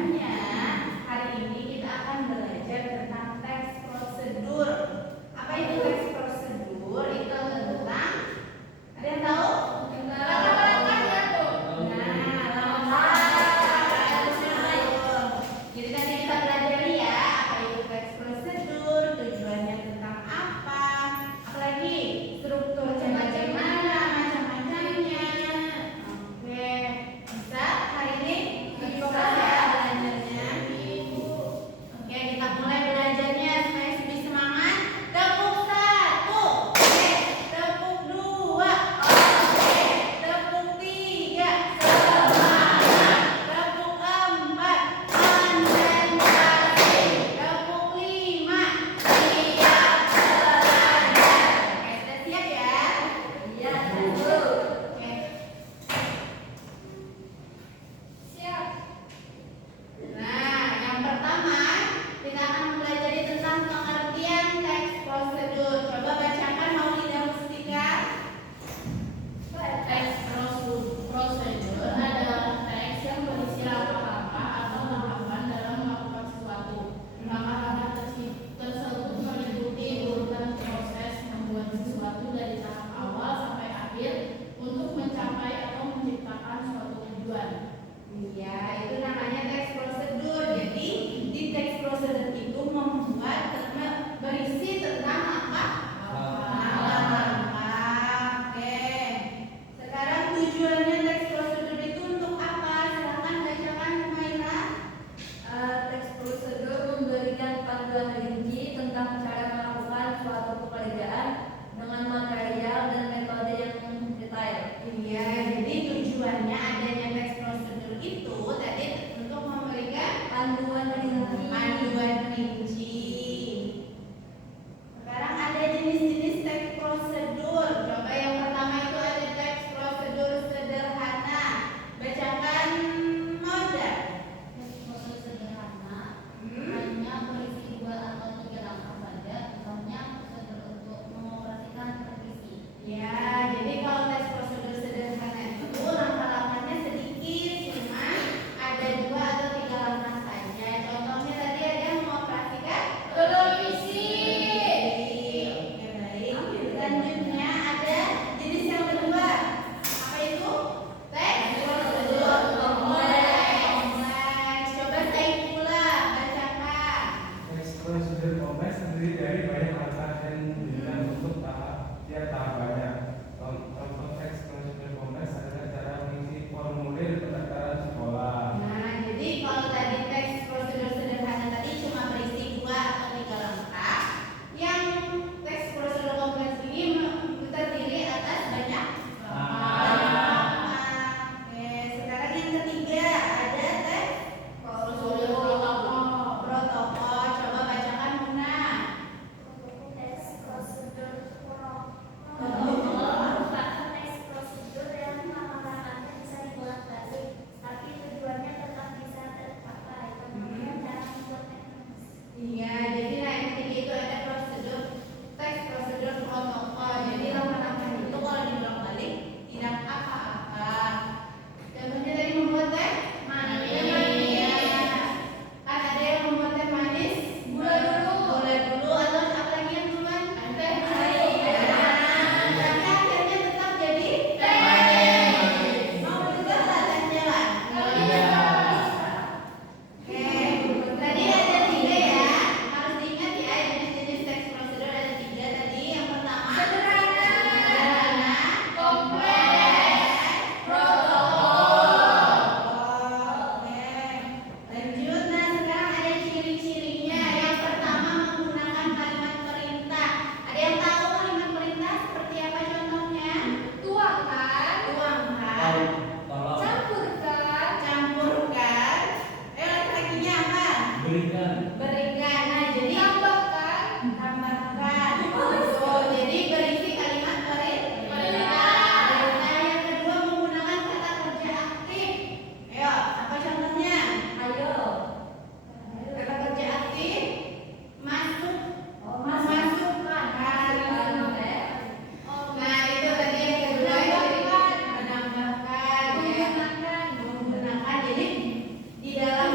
Makanya hari ini kita akan belajar tentang teks prosedur. Apa itu teks prosedur? Itu tentang, ada yang tahu? Langkah-langkahnya tuh. Nah, langkah-langkah. Jadi nanti kita pelajari ya apa itu teks prosedur, tujuannya tentang apa, apalagi strukturnya bagaimana, macam-macamnya. Oke, bisa hari ini bisa ya belajarnya. Oke, kita mulai belajarnya supaya lebih semangat. Tepuk 1, oke. Tepuk 2, oke. Tepuk 3, semangat. Tepuk 4, konsentrasi. Tepuk 5, siap belajar. Oke, sudah siap ya? Iya, Bu. Oke. Siap. Nah, yang pertama kita akan mempelajari tentang pengertian teks prosedur. Coba bacakan Mauli dan Mustika. Teks prosedur adalah teks yang berisi langkah-langkah atau tahapan dalam melakukan sesuatu. Langkah-langkah tersebut meliputi urutan proses membuat sesuatu dari tahap awal sampai akhir untuk mencapai atau menciptakan suatu tujuan. Iya, itu namanya teks prosedur. Jadi di teks prosedur itu berisi tentang apa? Langkah-langkah. Oke. Sekarang tujuannya teks prosedur itu untuk apa? Silakan bacakan Maila. Teks prosedur memberikan panduan rinci tentang cara melakukan suatu pekerjaan dengan material dan metode yang detail. Iya, jadi tujuannya adanya teks prosedur itu tadi untuk memberikan Panduan rinci. panduan rinci. Sekarang ada jenis-jenis teks prosedur. Coba yang pertama itu ada teks prosedur sederhana. Bacakan Moda. Teks prosedur sederhana Hmm. hanya berisi 2 atau 3 langkah saja, contohnya prosedur untuk mengoperasikan revisi. Ya, jadi kalau teks prosedur sederhana itu langkah-langkahnya sedikit, cuma ada 2 atau 3 langkah saja. Contohnya tadi ada yang mengoperasikan Revisi. Oke, baik. Selanjutnya ada jenis yang kedua. Apa itu? Teks prosedur kompleks. Coba Saifullah bacakan. Teks prosedur kompleks terdiri dari banyak langkah dan diberikan untuk tiap tahapannya. Contoh teks prosedur kompleks adalah cara mengisi formulir pendaftaran sekolah. Nah, jadi kalau tadi teks prosedur sederhana tadi cuma berisi 2 atau 3 langkah. Yang teks prosedur kompleks ini terdiri atas banyak langkah. Oke, sekarang yang ketiga ada teks prosedur protokol. Coba bacakan Muna. Teks prosedur Protokol. merupakan teks prosedur yang langkah-langkahnya bisa dibolak-balik, tapi tujuannya tetap bisa tercapai. Kemudian cara membuatnya. Iya, jadi nah yang ketiga itu ada prosedur teks prosedur protokol. Jadi langkah-langkah itu kalau dibilang balik tidak apa-apa. Contohnya tadi membuat teh manis. Iya. Kan ada yang membuat teh manis gula dulu atau apa lagi yang duluan? Teh manis. Tapi akhirnya tetap jadi teh manis. Mau juga nggak teh jalan? Oke, tadi ada 3 ya. Harus diingat ya, jenis-jenis teks prosedur ada 3 tadi. Yang pertama sederhana, kompleks, protokol. Oke, lanjut. Nah, sekarang ada ciri-cirinya. Yang pertama menggunakan kalimat perintah. Ada yang tahu kalimat perintah seperti apa contohnya? Tuangkan, Tolong campurkan. Lagi-laginya apa? berikan. Berikan. Nah, jadi tambahkan. Oh, jadi berisi kalimat perintah. Nah, yang kedua menggunakan kata kerja aktif. Ayo, apa contohnya? Ayo. Kata kerja aktif masuk. Masukkan. Nah, itu tadi yang kedua itu menambahkan ya. Menggunakan. Jadi di dalam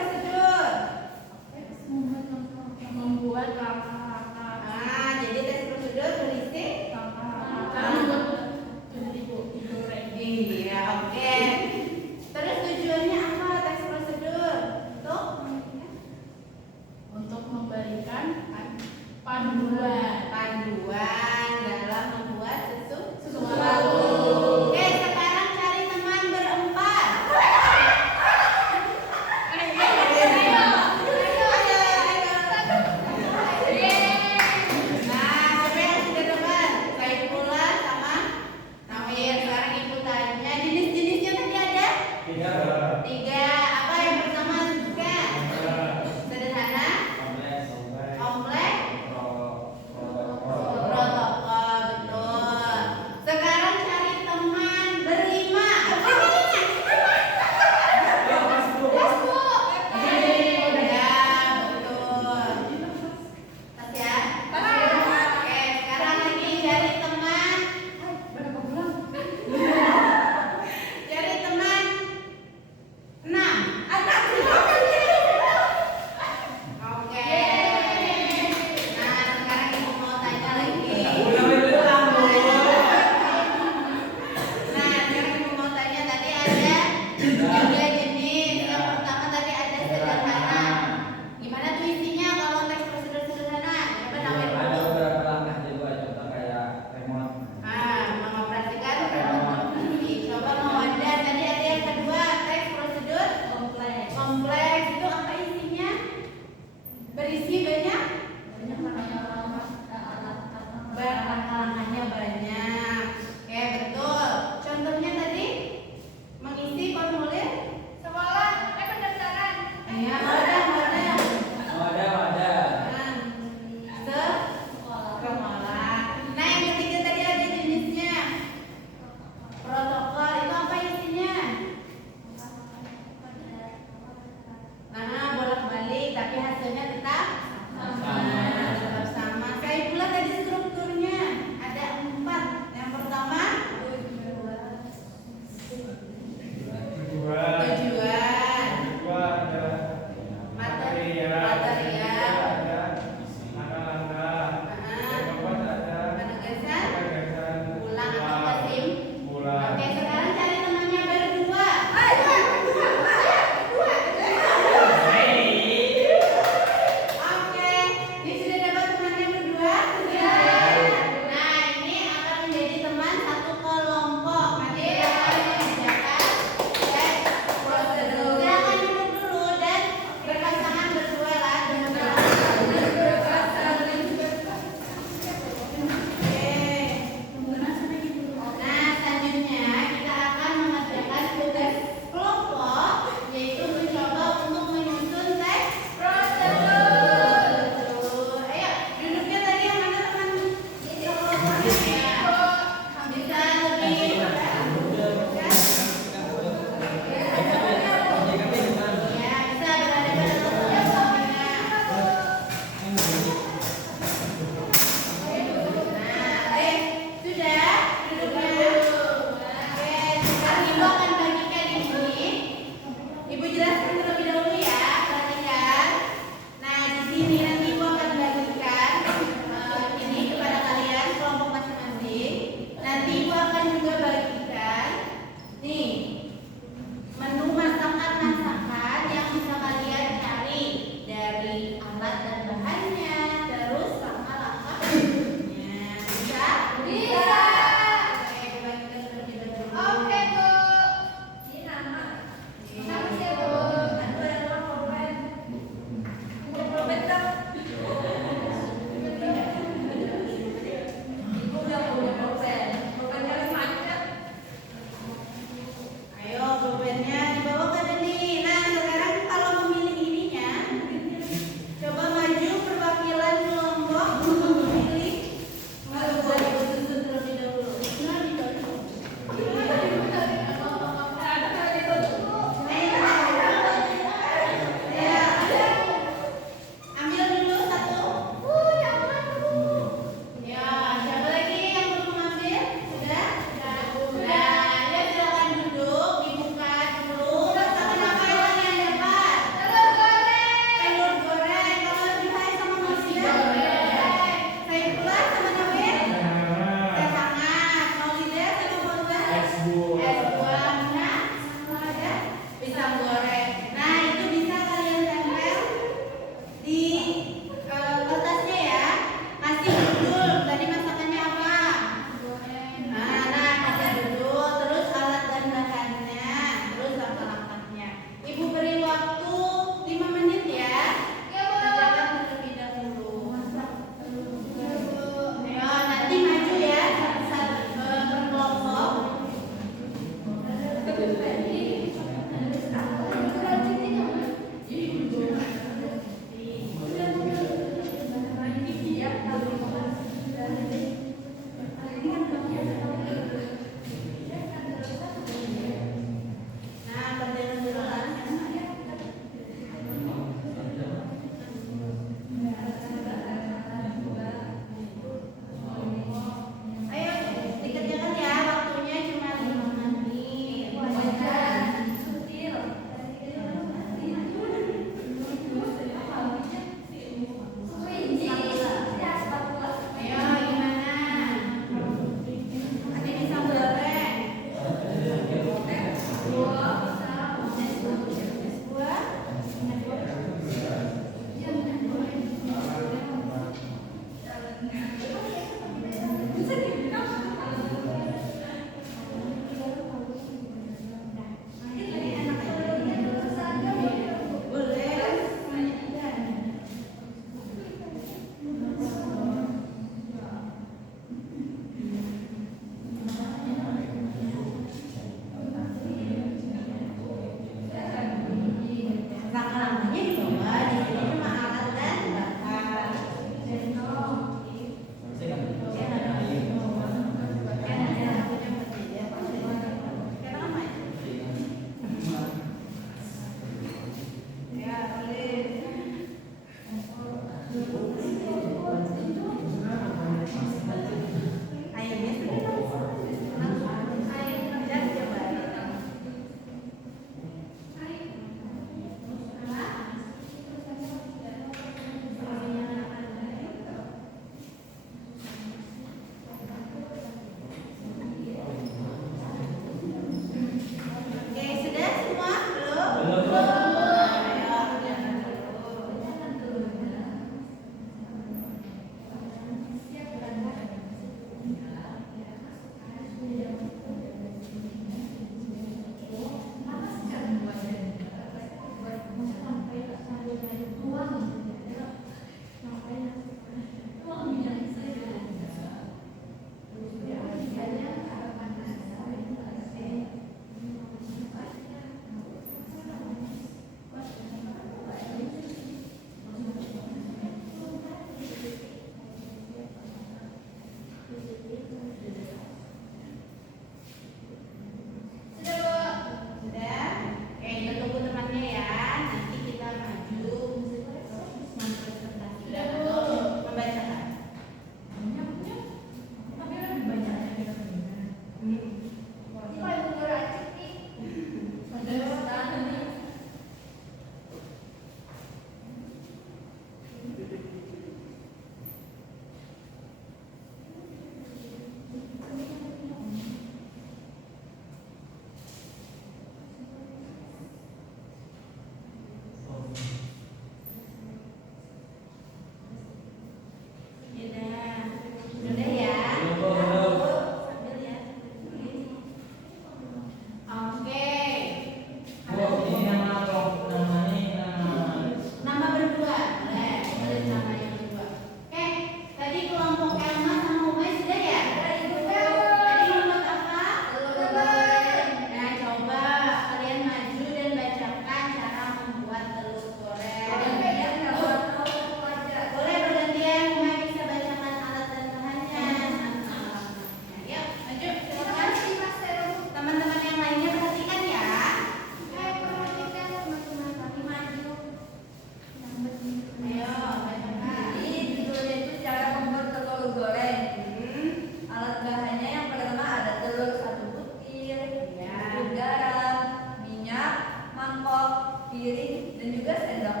piring, dan juga sendok.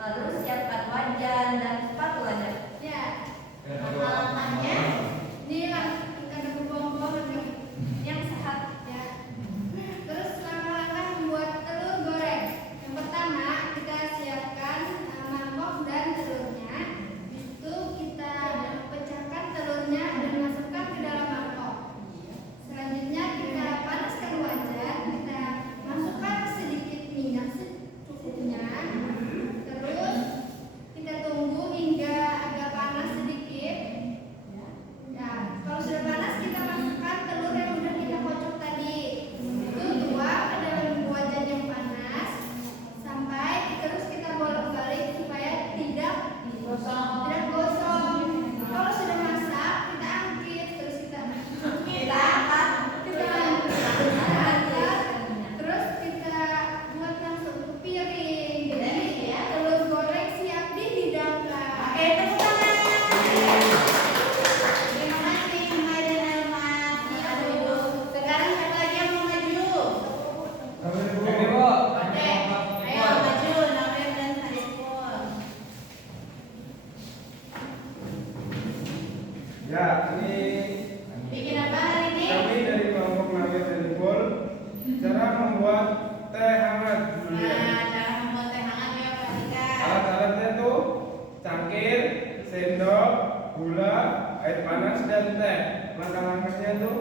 Lalu siapkan wajan dan spatulanya. Ya, langkah-langkahnya ini ada bom-bom yang sehat ya. Terus langkah-langkah membuat telur goreng. Yang pertama kita siapkan mangkok dan telurnya. Habis itu kita pecahkan telurnya dan masukkan ke dalam mangkok. Selanjutnya kita panaskan wajan, kita masukkan sedikit minyak secukupnya. Terus kita tunggu hingga agak panas sedikit. Ya, kalau sudah panas kita masukkan telur yang sudah kita kocok tadi. Itu tuang ke dalam wajan yang panas sampai terus kita bolak-balik supaya tidak gosong. Kalau sudah masak kita angkit, terus kita angkat, terus kita buat langsung ke piring. Jadi telur goreng siap dihidangkan. Oke, tepuk tangan. Terima kasih Mai dan Elma. Iya Bu. Sekarang siapa lagi yang mau maju? Oke, Bu. Oke, ayo maju Nawir dan Saiful. Ya, ini Bikin apa hari ini? kami dari kelompok Nawir dan Pol cara membuat teh hangat dulu ya. Nah, cara membuat teh hangat ya Pak Dika. Alat-alatnya tuh cangkir, sendok, gula, air panas dan teh. Langkah-langkahnya tuh